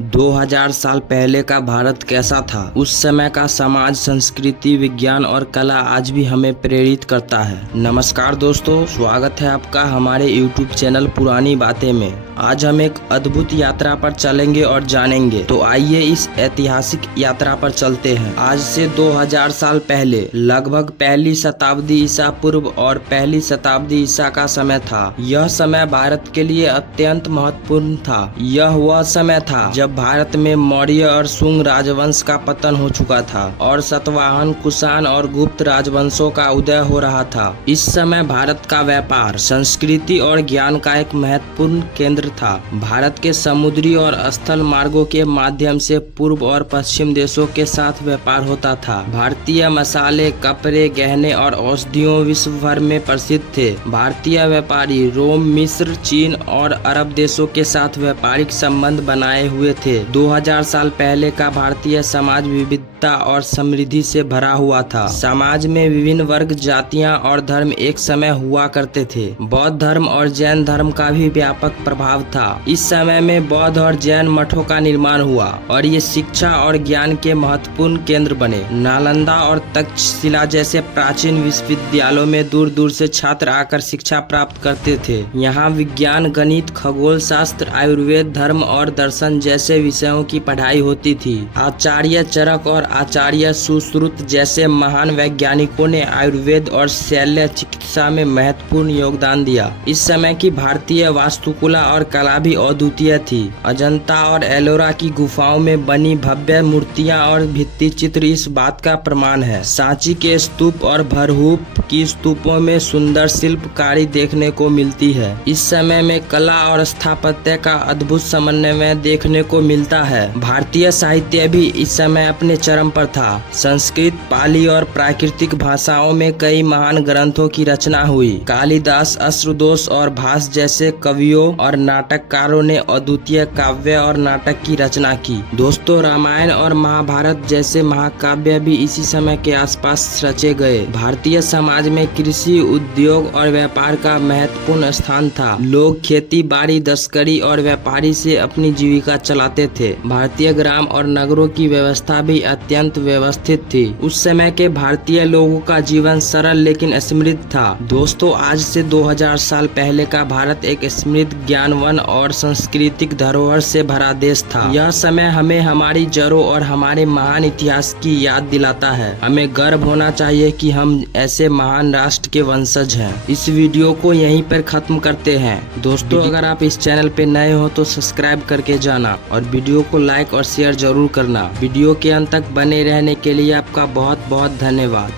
2000 साल पहले का भारत कैसा था? उस समय का समाज, संस्कृति, विज्ञान और कला आज भी हमें प्रेरित करता है। नमस्कार दोस्तों, स्वागत है आपका हमारे YouTube चैनल पुरानी बातें में। आज हम एक अद्भुत यात्रा पर चलेंगे और जानेंगे। तो आइए इस ऐतिहासिक यात्रा पर चलते हैं। आज से 2000 साल पहले, लगभग पहली शताब्दी ईसा पूर्व और पहली शताब्दी ईसा का समय था। यह समय भारत के लिए अत्यंत महत्वपूर्ण था। यह वह समय था जब भारत में मौर्य और शुंग राजवंश का पतन हो चुका था और सातवाहन, कुषाण और गुप्त राजवंशों का उदय हो रहा था। इस समय भारत का व्यापार, संस्कृति और ज्ञान का एक महत्वपूर्ण केंद्र था। भारत के समुद्री और स्थल मार्गों के माध्यम से पूर्व और पश्चिम देशों के साथ व्यापार होता था। भारतीय मसाले, कपड़े, गहने और औषधियों विश्व भर में प्रसिद्ध थे। भारतीय व्यापारी रोम, मिस्र, चीन और अरब देशों के साथ व्यापारिक संबंध बनाए हुए थे। 2000 साल पहले का भारतीय समाज विविधता और समृद्धि से भरा हुआ था। समाज में विभिन्न वर्ग, जातियां और धर्म एक समय हुआ करते थे। बौद्ध धर्म और जैन धर्म का भी व्यापक प्रभाव था। इस समय में बौद्ध और जैन मठों का निर्माण हुआ और ये शिक्षा और ज्ञान के महत्वपूर्ण केंद्र बने। नालंदा और तक्षशिला जैसे प्राचीन विश्वविद्यालयों में दूर दूर से छात्र आकर शिक्षा प्राप्त करते थे। यहाँ विज्ञान, गणित, खगोल शास्त्र, आयुर्वेद, धर्म और दर्शन जैसे विषयों की पढ़ाई होती थी। आचार्य चरक और आचार्य सुश्रुत जैसे महान वैज्ञानिकों ने आयुर्वेद और शल्य चिकित्सा में महत्वपूर्ण योगदान दिया। इस समय की भारतीय वास्तुकला और कला भी अद्वितीय थी। अजंता और एलोरा की गुफाओं में बनी भव्य मूर्तियां और भित्ति चित्र इस बात का प्रमाण है। सांची के स्तूप और भरहूप की स्तूपों में सुंदर शिल्पकारी देखने को मिलती है। इस समय में कला और स्थापत्य का अद्भुत समन्वय देखने को मिलता है। भारतीय साहित्य भी इस समय अपने चरम पर था। संस्कृत, पाली और प्राकृतिक भाषाओं में कई महान ग्रंथों की रचना हुई। कालिदास, अश्रुतोष और भास जैसे कवियों और नाटककारों ने अद्वितीय काव्य और नाटक की रचना की। दोस्तों, रामायण और महाभारत जैसे महाकाव्य भी इसी समय के आसपास रचे गए। भारतीय समाज में कृषि, उद्योग और व्यापार का महत्वपूर्ण स्थान था। लोग खेती बाड़ी, तस्करी और व्यापारी से अपनी जीविका चलाते थे। भारतीय ग्राम और नगरों की व्यवस्था भी अत्यंत व्यवस्थित थी। उस समय के भारतीय लोगों का जीवन सरल लेकिन समृद्ध था। दोस्तों, आज से 2000 साल पहले का भारत एक समृद्ध, ज्ञानवान और सांस्कृतिक धरोहर से भरा देश था। यह समय हमें हमारी जड़ों और हमारे महान इतिहास की याद दिलाता है। हमें गर्व होना चाहिए कि हम ऐसे महान राष्ट्र के वंशज हैं। इस वीडियो को यहीं पर खत्म करते हैं। दोस्तों, अगर आप इस चैनल पे नए हो तो सब्सक्राइब करके जाना और वीडियो को लाइक और शेयर जरूर करना। वीडियो के अंत तक बने रहने के लिए आपका बहुत बहुत धन्यवाद।